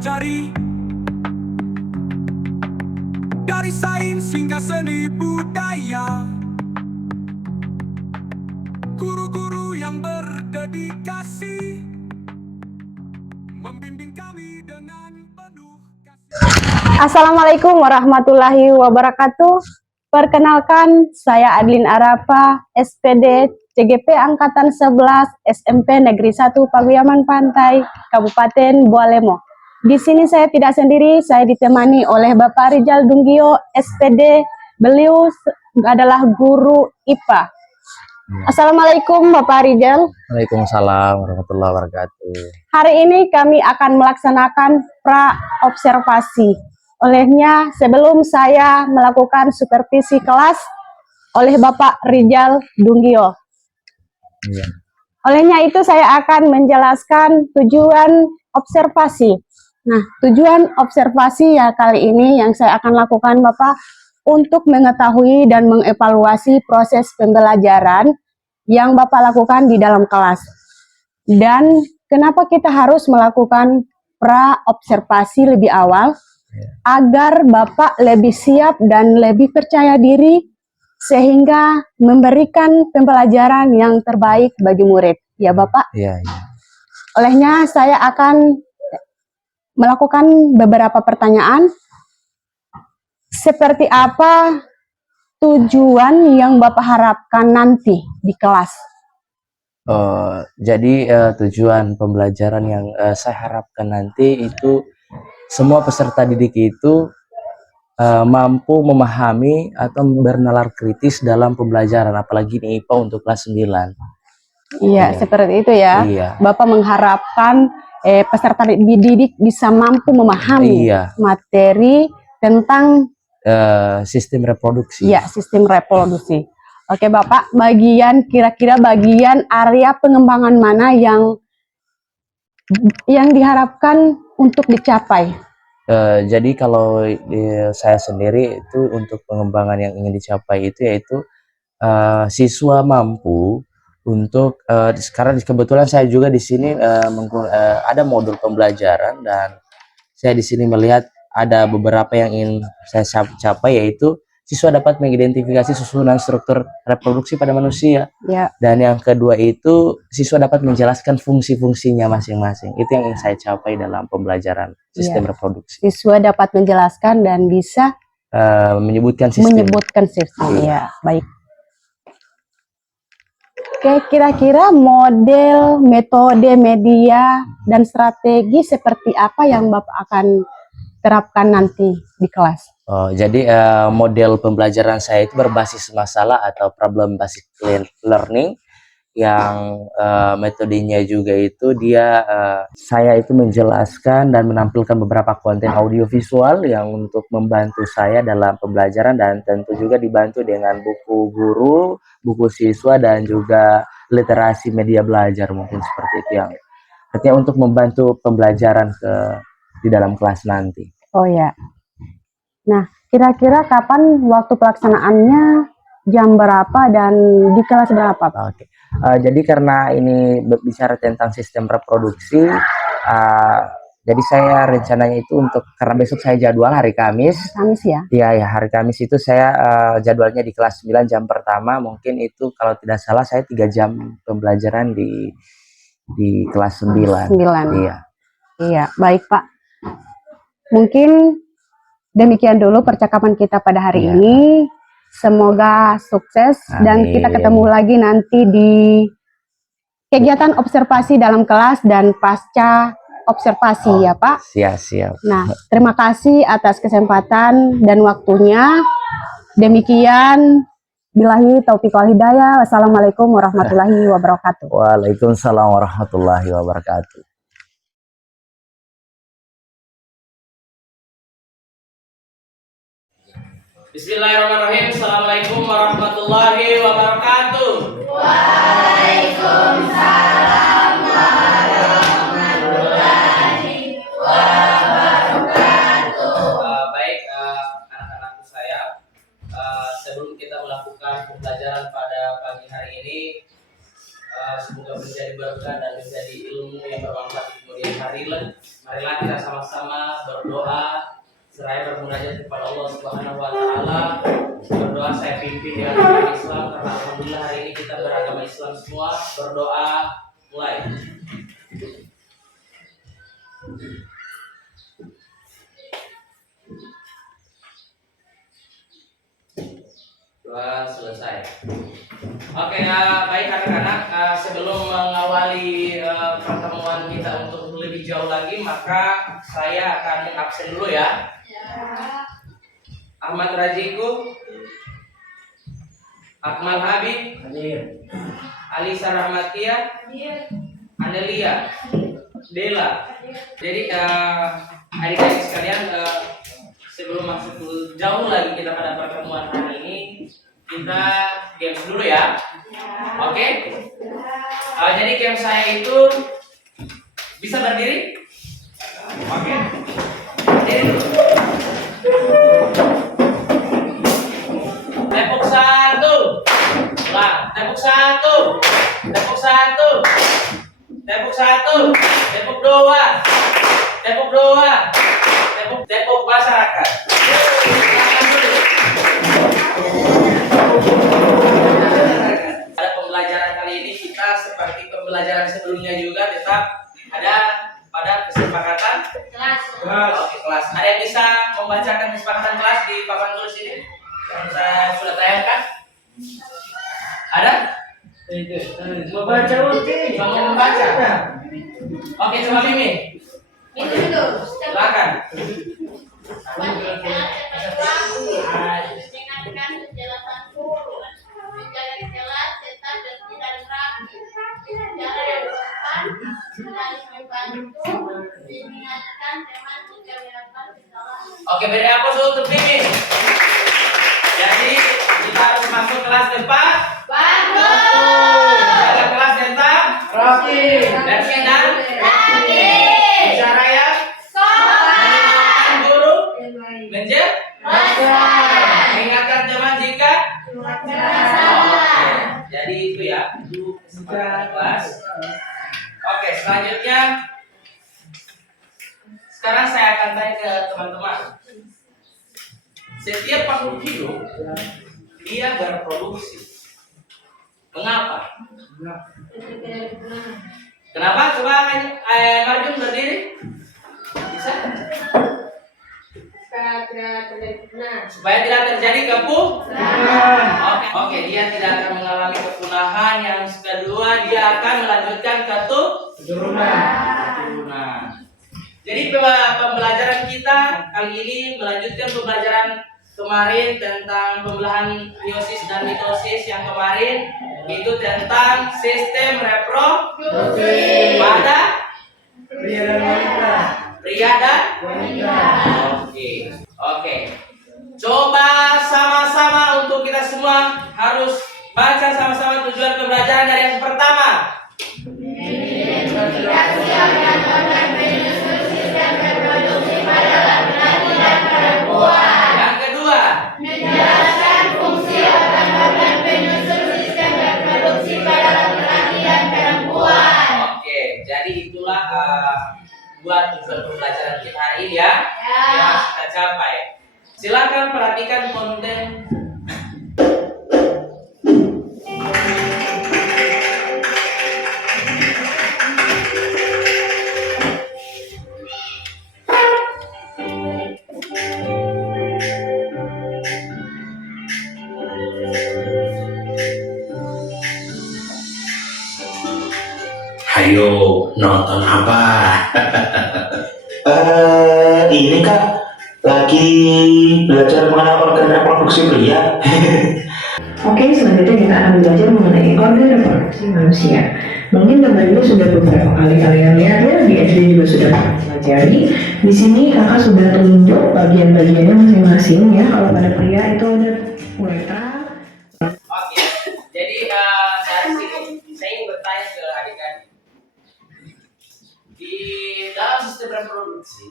pelajari, dari sains hingga seni budaya. Guru-guru yang berdedikasi membimbing kami dengan penuh kasih. Assalamualaikum warahmatullahi wabarakatuh. Perkenalkan, saya Adlin Arafa, SPD CGP Angkatan 11 SMP Negeri 1 Paguyaman Pantai, Kabupaten Bualemo. Di sini saya tidak sendiri, saya ditemani oleh Bapak Rijal Dunggio, SPD. Beliau adalah guru IPA. Assalamualaikum Bapak Rijal. Waalaikumsalam warahmatullahi wabarakatuh. Hari ini kami akan melaksanakan pra-observasi. Olehnya, sebelum saya melakukan supervisi kelas oleh Bapak Rijal Dunggio. Ya. Olehnya itu saya akan menjelaskan tujuan observasi. Nah, tujuan observasi ya kali ini yang saya akan lakukan Bapak untuk mengetahui dan mengevaluasi proses pembelajaran yang Bapak lakukan di dalam kelas. Dan kenapa kita harus melakukan pra-observasi lebih awal? Agar Bapak lebih siap dan lebih percaya diri sehingga memberikan pembelajaran yang terbaik bagi murid. Ya Bapak? Iya. Olehnya saya akan melakukan beberapa pertanyaan. Seperti apa tujuan yang Bapak harapkan nanti di kelas? Jadi tujuan pembelajaran yang saya harapkan nanti itu semua peserta didik itu mampu memahami atau bernalar kritis dalam pembelajaran, apalagi di IPA untuk kelas 9. Iya, seperti itu ya. Iya. Bapak mengharapkan peserta didik bisa mampu memahami materi tentang sistem reproduksi. Iya, sistem reproduksi. Oke, Bapak, kira-kira bagian area pengembangan mana yang diharapkan untuk dicapai? Jadi kalau saya sendiri itu untuk pengembangan yang ingin dicapai itu yaitu siswa mampu untuk sekarang kebetulan saya juga di sini ada modul pembelajaran dan saya di sini melihat ada beberapa yang ingin saya capai, yaitu siswa dapat mengidentifikasi susunan struktur reproduksi pada manusia. Ya. Dan yang kedua itu siswa dapat menjelaskan fungsi-fungsinya masing-masing. Itu yang ingin saya capai dalam pembelajaran sistem reproduksi. Siswa dapat menjelaskan dan bisa menyebutkan sistem. Ya, baik. Oke, kira-kira model, metode, media, dan strategi seperti apa yang Bapak akan terapkan nanti di kelas? Jadi model pembelajaran saya itu berbasis masalah atau problem based learning, yang metodenya juga itu saya itu menjelaskan dan menampilkan beberapa konten audiovisual yang untuk membantu saya dalam pembelajaran, dan tentu juga dibantu dengan buku guru, buku siswa, dan juga literasi media belajar, mungkin seperti itu yang artinya untuk membantu pembelajaran di dalam kelas nanti. Oh ya. Nah, kira-kira kapan waktu pelaksanaannya, jam berapa, dan di kelas berapa, Pak? Oke. Jadi karena ini bicara tentang sistem reproduksi, jadi saya rencananya itu karena besok saya jadwal hari Kamis. Kamis ya? Iya, hari Kamis itu saya jadwalnya di kelas 9 jam pertama, mungkin itu kalau tidak salah saya 3 jam pembelajaran di kelas 9. Iya. Iya, baik Pak. Mungkin demikian dulu percakapan kita pada hari ini. Semoga sukses. Amin. Dan kita ketemu lagi nanti di kegiatan observasi dalam kelas dan pasca observasi ya Pak. Siap. Nah, terima kasih atas kesempatan dan waktunya. Demikian, billahi taufiq wal hidayah. Wassalamualaikum warahmatullahi wabarakatuh. Waalaikumsalam warahmatullahi wabarakatuh. Bismillahirrahmanirrahim. Assalamualaikum warahmatullahi wabarakatuh. Waalaikumsalam warahmatullahi wabarakatuh. Baik, anak-anakku saya, sebelum kita melakukan pembelajaran pada pagi hari ini, semoga menjadi berkah dan menjadi ilmu yang bermanfaat di kemudian hari. marilah kita sama-sama berdoa seraya bermunajat kepada Allah Subhanahu wa taala. Berdoa saya pimpin dengan agama Islam karena alhamdulillah hari ini kita beragama Islam semua. Berdoa mulai. Doa selesai. Oke, baik anak-anak, sebelum mengawali pertemuan kita untuk lebih jauh lagi, maka saya akan absen dulu ya. Ahmad Rajiku, Akmal Habib, Alisa Rahmatia, Anelia, Dela. Jadi adik-adik sekalian, sebelum masuk jauh lagi kita pada pertemuan hari ini, kita games dulu ya. Oke? Jadi game saya itu bisa berdiri? Oke. Berdiri dulu. Tepuk satu. Ulang. Tepuk satu. Tepuk satu. Tepuk satu. Tepuk dua. Tepuk dua. Tepuk masyarakat. Pada pembelajaran kali ini kita seperti pembelajaran sebelumnya juga tetap ada pada kesepakatan kelas. Oke, kelas. Ada yang bisa membacakan kesepakatan kelas di papan tulis ini yang saya sudah tayangkan? Ada? Membaca oke. Mau membaca? Oke, coba Mimi. Silakan. Mendengarkan penjelasan guru, menjaga kelas tetap bersih dan rapi. Cara yang tepat, saling membantu, mengingatkan teman jika melakukan kesalahan. Oke, beri apa untuk Mimi? Jadi kita harus masuk kelas depan. Jaga kelas tetap Rapi. bersih dan Rapi. bicara yang mengingatkan guru mengingatkan teman jika jadi itu ya, itu kesempatan kelas. Oke, selanjutnya sekarang saya akan tanya ke teman-teman. Setiap makhluk hidup dia berproduksi. Mengapa? Kenapa? Coba Marjun berdiri. Bisa? Supaya tidak terjadi kepunahan. Oke, dia tidak akan mengalami kepunahan. Yang kedua, dia akan melanjutkan keturunan. Jadi pembelajaran kita kali ini melanjutkan pembelajaran kemarin tentang pembelahan meiosis dan mitosis. Yang kemarin itu tentang sistem reproduksi pada Pria dan wanita. pria dan Wanita. Oke. Coba sama-sama untuk kita semua harus baca sama-sama tujuan pembelajaran dari yang pertama. Identifikasi organ penyusun sistem reproduksi pada laki-laki dan perempuan. Yang kedua, Menjelaskan fungsi organ penyusun sistem reproduksi pada laki-laki dan perempuan. oke. Jadi itulah dua tujuan pembelajaran kita hari ini ya, yang harus kita capai. Silakan perhatikan konten. Ayo nonton apa? Ini Kak, lagi belajar mengenai organ reproduksi pria. Oke, selanjutnya kita akan belajar mengenai organ reproduksi manusia. Mungkin teman ini sudah beberapa kali kalian lihat ya, di SD juga sudah pernah pelajari. Di sini kakak sudah tunjuk bagian-bagiannya masing-masing ya. Kalau pada pria itu ada uretra. Oke. Jadi dari sini saya ingin bertanya ke adik-adik. Di dalam sistem reproduksi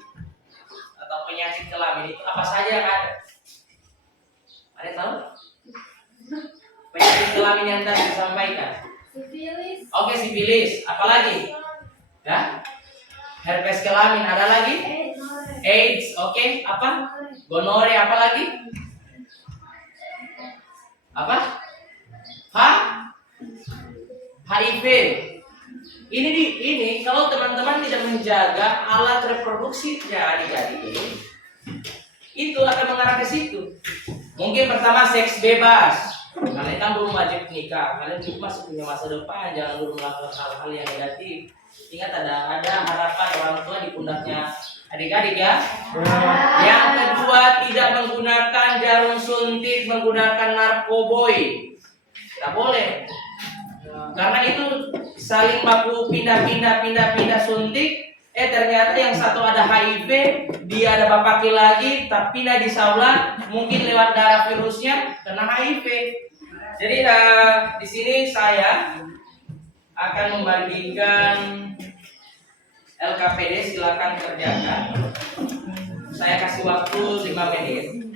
atau penyakit kelamin itu apa saja yang ada? Ada yang tahu? Penyakit kelamin yang tadi disampaikan. Sifilis, Oke, sifilis. Apalagi? Ya? Herpes kelamin, ada lagi? AIDS, oke. Apa? Gonore, apa lagi? Apa? HIV. Ini kalau teman-teman tidak menjaga alat reproduksinya adik-adik itu akan mengarah ke situ. Mungkin pertama seks bebas. Kalian kan belum wajib nikah, kalian juga masih punya masa depan, jangan dulu melakukan hal-hal yang negatif. Ingat ada harapan orang tua di pundaknya adik-adik ya. Yang kedua, tidak menggunakan jarum suntik, menggunakan narkoboy. Tidak boleh. Karena itu saling baku pindah suntik. Ternyata yang satu ada HIV, dia ada bapaki lagi, tapi pindah di saula, mungkin lewat darah virusnya kena HIV. Jadi di sini saya akan membagikan LKPD, silakan kerjakan. Saya kasih waktu 5 menit.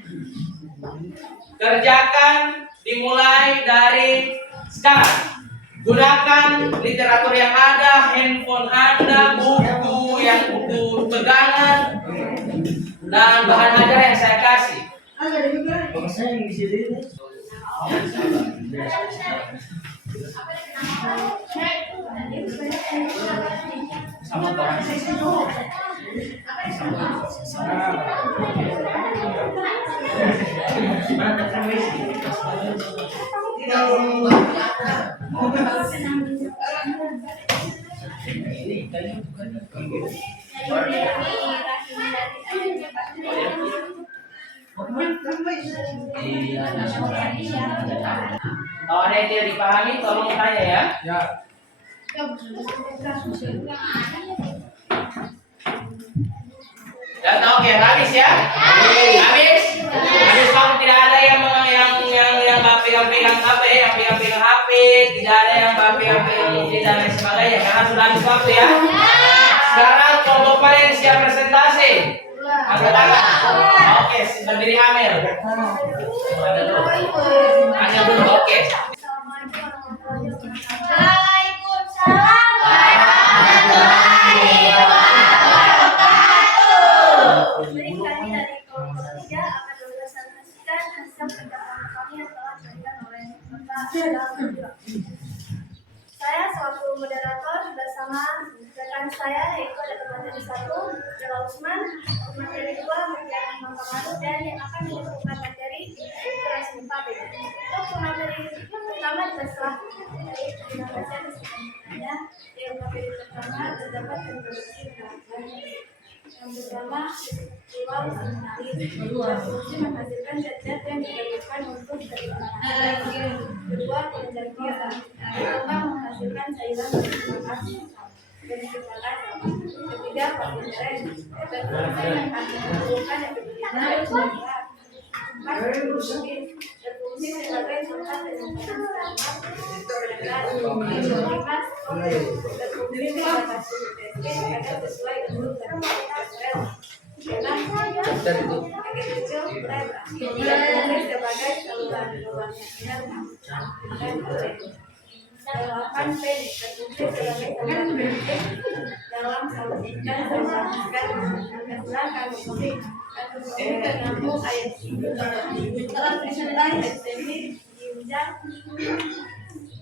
Kerjakan dimulai dari sekarang. Gunakan literatur yang ada, handphone Anda, buku pegangan, dan bahan ajar yang saya kasih. Kalau ada yang tidak dipahami, tolong tanya ya. Dan oke, habis ya? Habis waktu tidak ada yang pegang HP, tidak ada yang pegang ini dan lain sebagainya karena sudah habis waktu ya. Sekarang kelompok yang siap presentasi. Angkat tangan. Oke, berdiri Amir. Hanya dulu, oke. Jadi kami dari kelompok 3 akan mempresentasikan hasil kerjasama kami yang telah dilakukan oleh Kota. Saya selaku moderator bersama rekan saya yaitu ada materi 1, Bella Usman, materi 2, Mutiara Mangkamaru, dan yang akan menyebutkan materi ukuran simpati. Untuk materi pertama terserah yang materi pertama terdapat introduksi yang pertama iwal seminari berfungsi menghasilkan zat-zat yang diperlukan untuk kehidupan. Kedua, pencernian ketiga, menghasilkan cairan dan kekebalan. Ketiga, pengintern berfungsi menghasilkan efektivitas. Empat, berfungsi sebagai tempat penyimpanan sperma. Lima, berfungsi membatasi testis agar sesuai untuk sel. Enam, kecil berfungsi sebagai saluran keluarnya sinar. Delapan, berfungsi sebagai saluran penting dalam saluran dan saluran kebetulan kami penting menampung air. Setelah disuntai ekstensi diunjang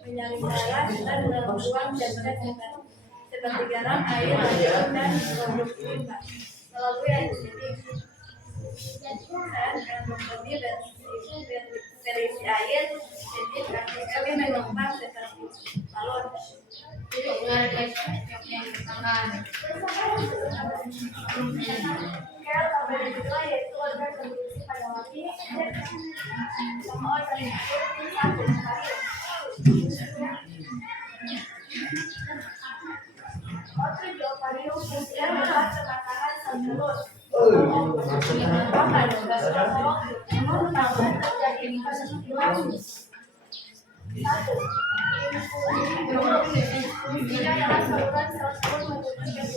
menyaring darah dan membuang zat-zat seperti garam, air, radium, dan produk limbah melalui antiseptik. Dan kami berisi air, jadi kami mengembang seperti balon. Tabel kedua yaitu organ reproduksi pada laki sama organ reproduksi satu hari. Ovarium fungsinya adalah pematangan sel telur. Namun tambahan terjadi di proses satu. Fungsinya adalah saluran sel telur menuju ke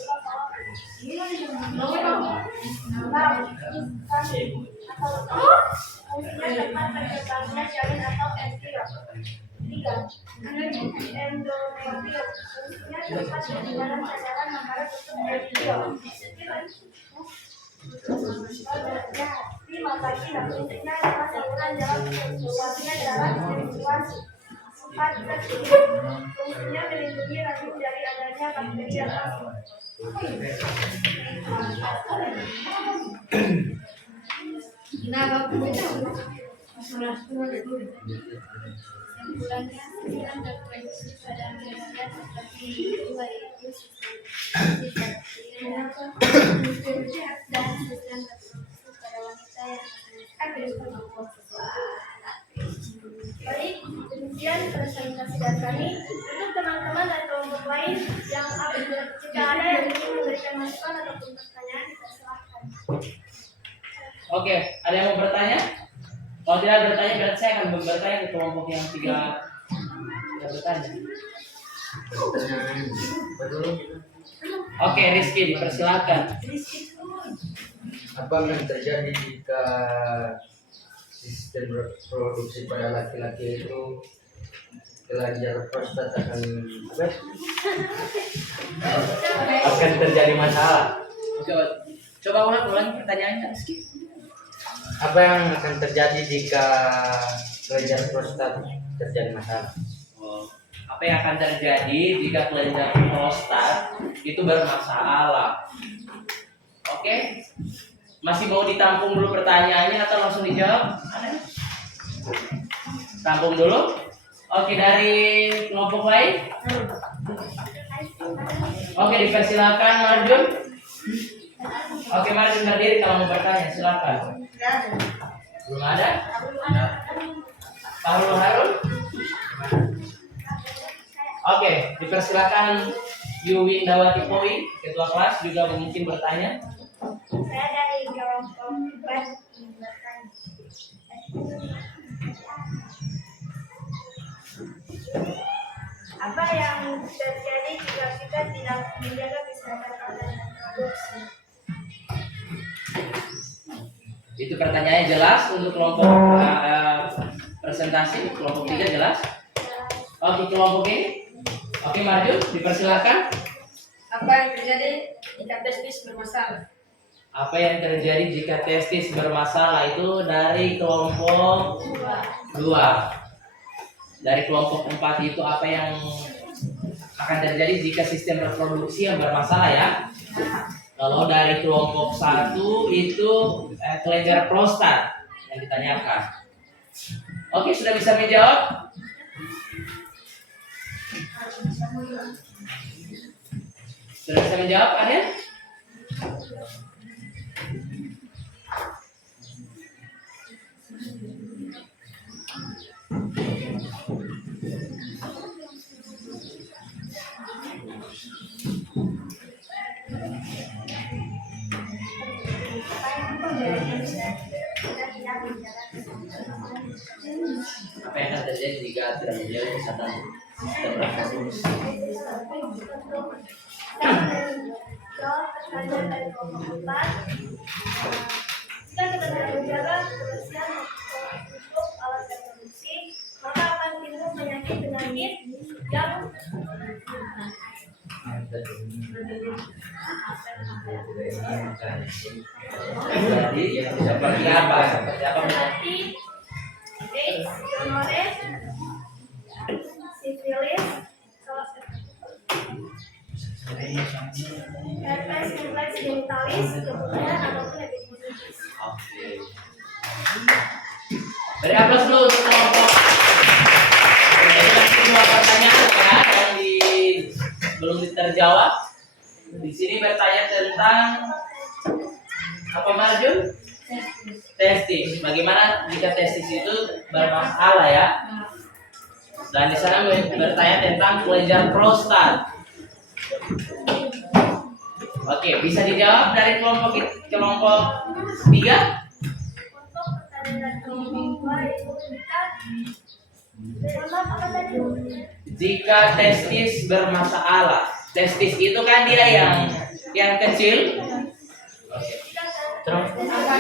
fungsinya tempat berkembangnya janin atau embrion. 3. Endometrium fungsinya tempat di dalam saluran membara bentuk embrion. Lima kaki dan fungsinya adalah saluran dalam keluarnya dalam menstruasi. Empat kaki fungsinya melindungi rahim dari adanya bakteri atau bulannya yang terproduksi pada manusia seperti dua itu sehat dan sistem reproduksi pada wanita yang baik, demikian presentasi dari kami. Untuk teman-teman dan kelompok lain yang jika ada yang ingin memberikan masukan ataupun pertanyaan, silahkan. Oke, ada yang mau bertanya? Kalau tidak bertanya, berarti saya akan bertanya ke kelompok yang tiga bertanya. Oke, Rizky, dipersilakan. Apa yang terjadi jika sistem reproduksi pada laki-laki itu kelenjar prostat akan terjadi masalah? Coba ulang pertanyaannya, Rizky. Apa yang akan terjadi jika kelenjar prostat terjadi masalah? Apa yang akan terjadi jika kelenjar prostat itu bermasalah? Oke, masih mau ditampung dulu pertanyaannya atau langsung dijawab? Tampung dulu. Oke, dari kelompok lain? Oke, dipersilakan Marjun. Oke, Marjun berdiri kalau mau bertanya, silakan. Belum ada? Pak Harun? Oke, dipersilakan Yuwi Dawati Poi, ketua kelas juga mungkin bertanya. Saya dari kelompok bertanya. Apa yang terjadi jika kita tidak menjaga kesehatan organ reproduksi? Itu pertanyaannya jelas untuk kelompok presentasi, kelompok 3 jelas? Oke, kelompok ini? Oke, Marjun, dipersilakan. Apa yang terjadi jika testis bermasalah? Apa yang terjadi jika testis bermasalah itu dari kelompok 2. Dari kelompok 4 itu apa yang akan terjadi jika sistem reproduksi yang bermasalah ya? Kalau dari kelompok 1 itu kelenjar prostat yang ditanyakan. Oke, sudah bisa menjawab? Sudah bisa menjawab kalian? Apa yang akan terjadi jika tidak menjaga kesehatan sistem reproduksi? Jawab pertanyaan dari kelompok 4. Jika kita tidak menjaga kebersihan untuk alat reproduksi, maka akan timbul penyakit-penyakit yang Jadi seperti apa? Seperti apa? seperti AIDS, gonorrhea, sifilis, herpes simplex genitalis, kemudian ataupun hepatitis. Oke. Beri aplaus dulu untuk kelompok. Jadi masih 2 pertanyaan ya yang belum terjawab. Di sini bertanya tentang apa, Marjun? Testis. Bagaimana jika testis itu bermasalah ya? Dan di sana bertanya tentang kelenjar prostat. Oke, bisa dijawab dari kelompok 3? Untuk pertanyaan dari kelompok 2 itu Jika testis bermasalah, testis itu kan dia yang kecil. maka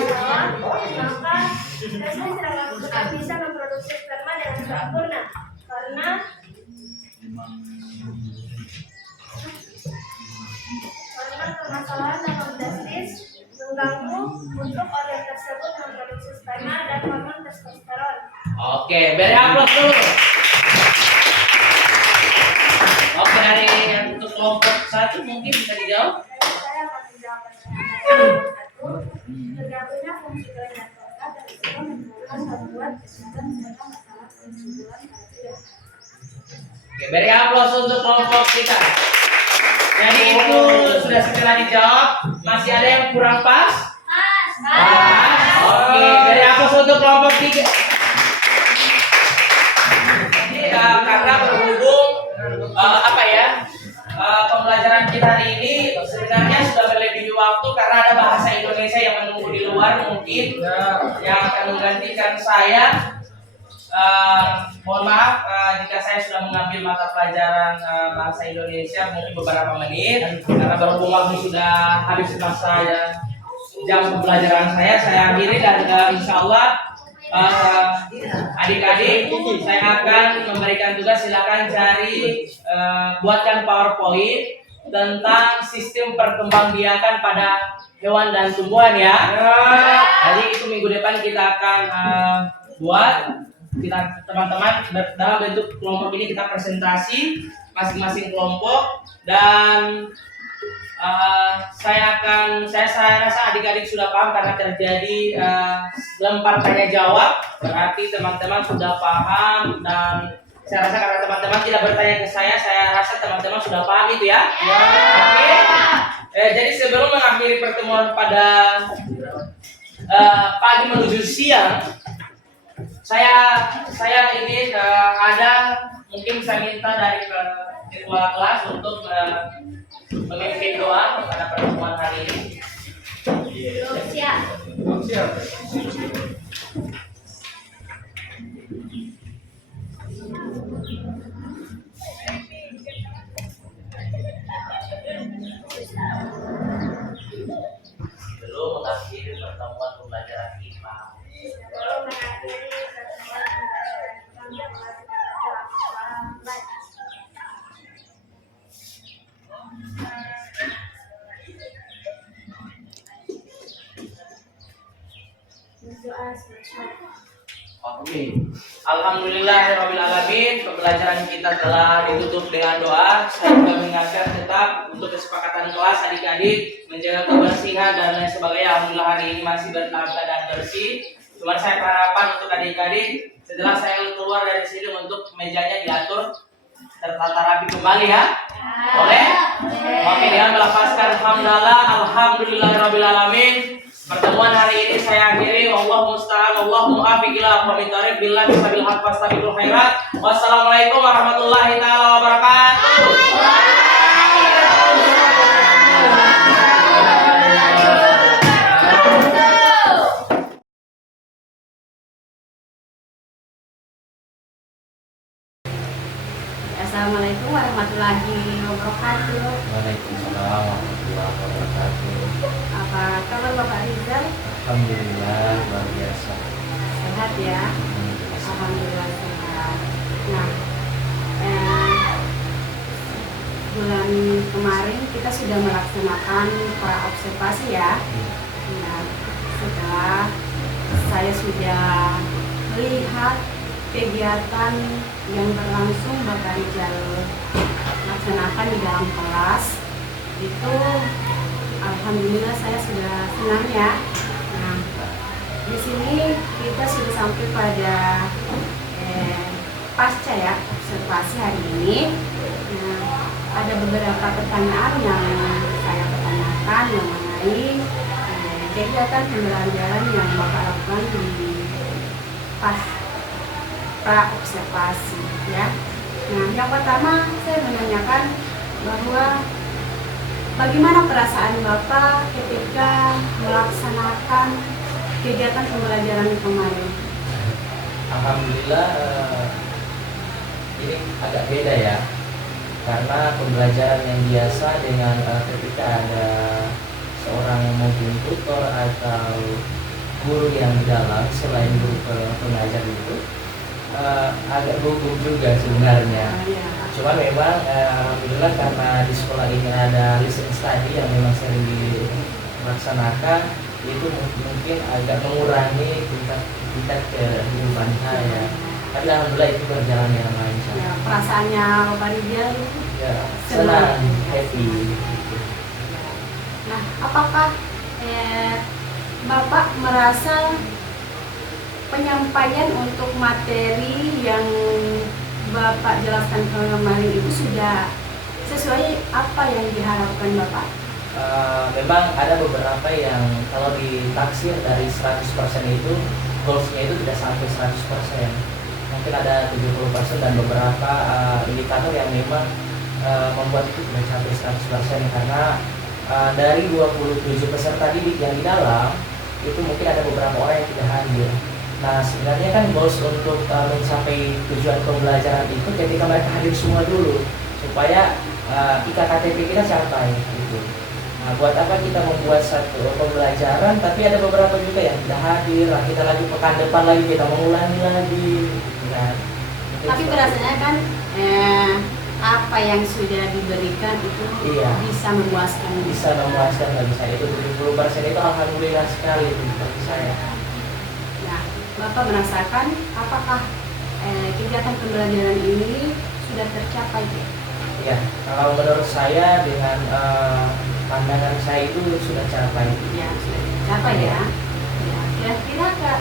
testis tidak bisa memproduksi sperma dengan sempurna. karena permasalahan dalam testis mengganggu untuk organ tersebut memproduksi sperma dan hormon testosteron. Oke, beri aplaus dulu. Oke, dari yang untuk kelompok 1 mungkin bisa dijawab. Saya akan menjawab pertanyaan satu. Tergabungnya fungsi kelenjar prostat dan risiko menimbulkan gangguan kesehatan serta masalah kesuburan pada pria. Oke, beri aplaus untuk kelompok kita. Jadi itu sudah segera dijawab. Masih ada yang kurang pas? Oke, beri aplaus untuk kelompok 3. Jadi karena berhubung pembelajaran kita hari ini sebenarnya sudah melebihi waktu karena ada bahasa Indonesia yang menunggu di luar mungkin yang akan menggantikan saya. Mohon maaf jika saya sudah mengambil mata pelajaran bahasa Indonesia mungkin beberapa menit karena berhubung waktu sudah habis masa jam pembelajaran saya akhiri dan insya Allah adik-adik saya akan memberikan tugas. Silakan cari buatkan PowerPoint tentang sistem perkembangbiakan pada hewan dan tumbuhan ya. Jadi itu minggu depan kita akan buat. Kita teman-teman dalam bentuk kelompok ini kita presentasi masing-masing kelompok dan saya rasa adik-adik sudah paham karena terjadi lempar tanya jawab, berarti teman-teman sudah paham dan saya rasa karena teman-teman tidak bertanya ke saya rasa teman-teman sudah paham itu ya. Oke. Jadi sebelum mengakhiri pertemuan pada pagi menuju siang, saya ingin ada mungkin saya minta dari ketua kelas untuk memimpin doa pada pertemuan hari ini. Siap. Sebelum mengakhiri pertemuan pembelajaran IPA. Sebelum mengakhiri pertemuan Oke. Alhamdulillahirrahmanirrahim. Pembelajaran kita telah ditutup dengan doa. Saya juga mengingatkan tetap untuk kesepakatan kelas adik-adik menjaga kebersihan dan lain sebagainya. Alhamdulillah hari ini masih dalam keadaan bersih. Cuma saya harapan untuk adik-adik setelah saya keluar dari sini untuk mejanya diatur tertata rapi kembali ya. Boleh? Oke, dengan melepaskan alhamdulillahirrahmanirrahim. Pertemuan hari ini saya akhiri. Wallahu musta'an, Allahu muwaffiq ila aqwamit thoriq, billahi sabil haq fastabiqul khairat. Wassalamualaikum warahmatullahi taala wabarakatuh. Assalamualaikum warahmatullahi wabarakatuh. Waalaikumsalam warahmatullahi wabarakatuh. Apa kabar Bapak Rizal? Alhamdulillah luar biasa. Sehat ya? Alhamdulillah sehat. Nah, bulan kemarin kita sudah melaksanakan praobservasi ya. Nah, setelah saya sudah melihat kegiatan yang berlangsung Bapak Rizal laksanakan di dalam kelas itu, alhamdulillah saya sudah senang ya. Nah, di sini kita sudah sampai pada pasca ya observasi hari ini. Nah, ada beberapa pertanyaan yang saya pertanyakan mengenai kegiatan pembelajaran yang Bapak lakukan di pas praobservasi ya. Nah, yang pertama saya menanyakan bahwa bagaimana perasaan Bapak ketika melaksanakan kegiatan pembelajaran kemarin? Alhamdulillah ini agak beda ya, karena pembelajaran yang biasa dengan ketika ada seorang mungkin tutor atau guru yang di dalam selain guru pengajar itu, agak gugup juga sebenarnya. Ya. Cuma memang alhamdulillah karena di sekolah ini ada listening study yang memang sering dilaksanakan, itu mungkin agak mengurangi tingkat kehidupan saya. Tapi alhamdulillah itu berjalan dengan lancar. Ya, perasaannya Bapak Rijal itu Ya, senang, happy. Nah, apakah Bapak merasa penyampaian untuk materi yang Bapak jelaskan kemarin itu sudah sesuai apa yang diharapkan Bapak? Memang ada beberapa yang kalau ditaksir dari 100% itu goalsnya itu tidak sampai 100%. Mungkin ada 70% dan beberapa indikator yang memang membuat itu tidak sampai 100% karena dari 27 peserta didik yang di dalam itu mungkin ada beberapa orang yang tidak hadir. Nah sebenarnya kan goals untuk mencapai tujuan pembelajaran itu ketika mereka hadir semua dulu supaya IKKTP kita capai gitu. Nah, buat apa kita membuat satu pembelajaran tapi ada beberapa juga yang tidak hadir, lah kita lagi pekan depan lagi kita mengulangi lagi gitu kan. Tapi berasanya kan apa yang sudah diberikan itu bisa memuaskan. Bisa memuaskan bagi saya, itu 70% itu alhamdulillah sekali bagi saya. Nah, Bapak merasakan apakah kegiatan pembelajaran ini sudah tercapai? Ya, kalau menurut saya dengan pandangan saya itu sudah capai. Ya, sudah tercapai ya. Ya, kira-kira Kak,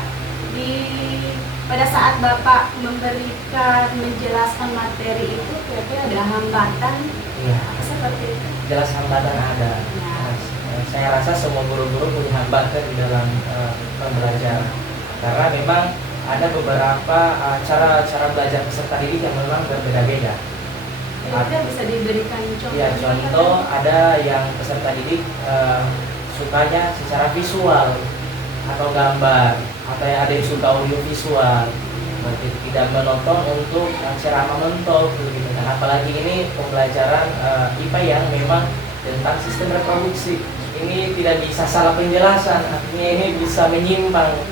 pada saat Bapak memberikan menjelaskan materi itu kira-kira ada hambatan? Iya. Seperti itu. Jelas hambatan ada. Ya. Saya rasa semua guru-guru punya hambatan di dalam pembelajaran. Karena memang ada beberapa cara belajar peserta didik yang memang berbeda-beda. Kira-kira bisa diberikan contoh? Ya, contoh ada yang peserta didik sukanya secara visual atau gambar, atau yang ada yang suka audio visual, berarti tidak menonton untuk ceramah mentok gitu. Dan apalagi ini pembelajaran IPA yang memang tentang sistem reproduksi, ini tidak bisa salah penjelasan, artinya ini bisa menyimpang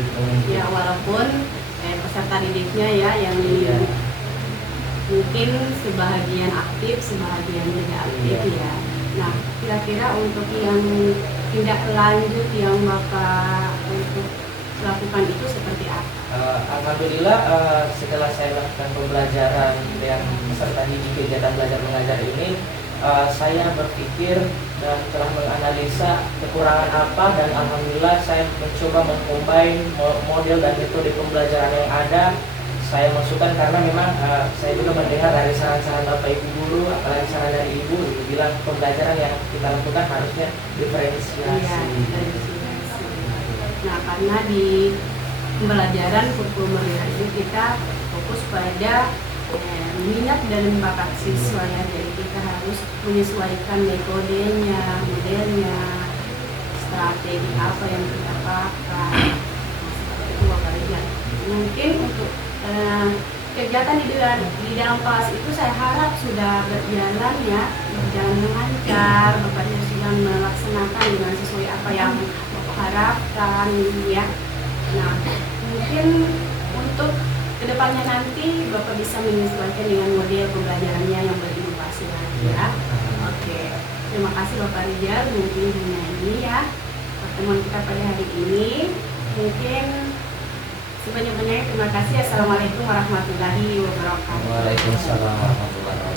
gitu. Ya, walaupun peserta didiknya ya yang mungkin sebahagian aktif, sebahagian tidak aktif ya. Nah, kira-kira untuk yang tindak lanjut yang Bapak untuk lakukan itu seperti apa? Alhamdulillah setelah saya lakukan pembelajaran yang peserta didik kegiatan belajar mengajar ini, saya berpikir dan telah menganalisa kekurangan apa, dan alhamdulillah saya mencoba mengcombine model dan metode pembelajaran yang ada. Saya masukkan karena memang saya juga mendengar dari saran-saran Bapak Ibu guru, apalagi saran dari Ibu, itu bilang pembelajaran yang kita lakukan harusnya diferensiasi. Nah, karena di pembelajaran kurikulum ini kita fokus pada minat dan bakat siswa ya, jadi kita harus menyesuaikan metodenya, modelnya, strategi apa yang kita pakai. Itu Bapak Rijal. Mungkin untuk kegiatan di dalam kelas itu saya harap sudah berjalan dengan lancar. Bapaknya sudah melaksanakan dengan sesuai apa yang Bapak harapkan ya. Nah, mungkin untuk kedepannya nanti Bapak bisa menyesuaikan dengan model pembelajarannya yang berinovasi lagi ya. Oke, terima kasih Bapak Rijal mungkin hanya ini ya pertemuan kita pada hari ini. Mungkin sebanyak-banyaknya terima kasih. Assalamualaikum warahmatullahi wabarakatuh. Waalaikumsalam warahmatullahi wabarakatuh.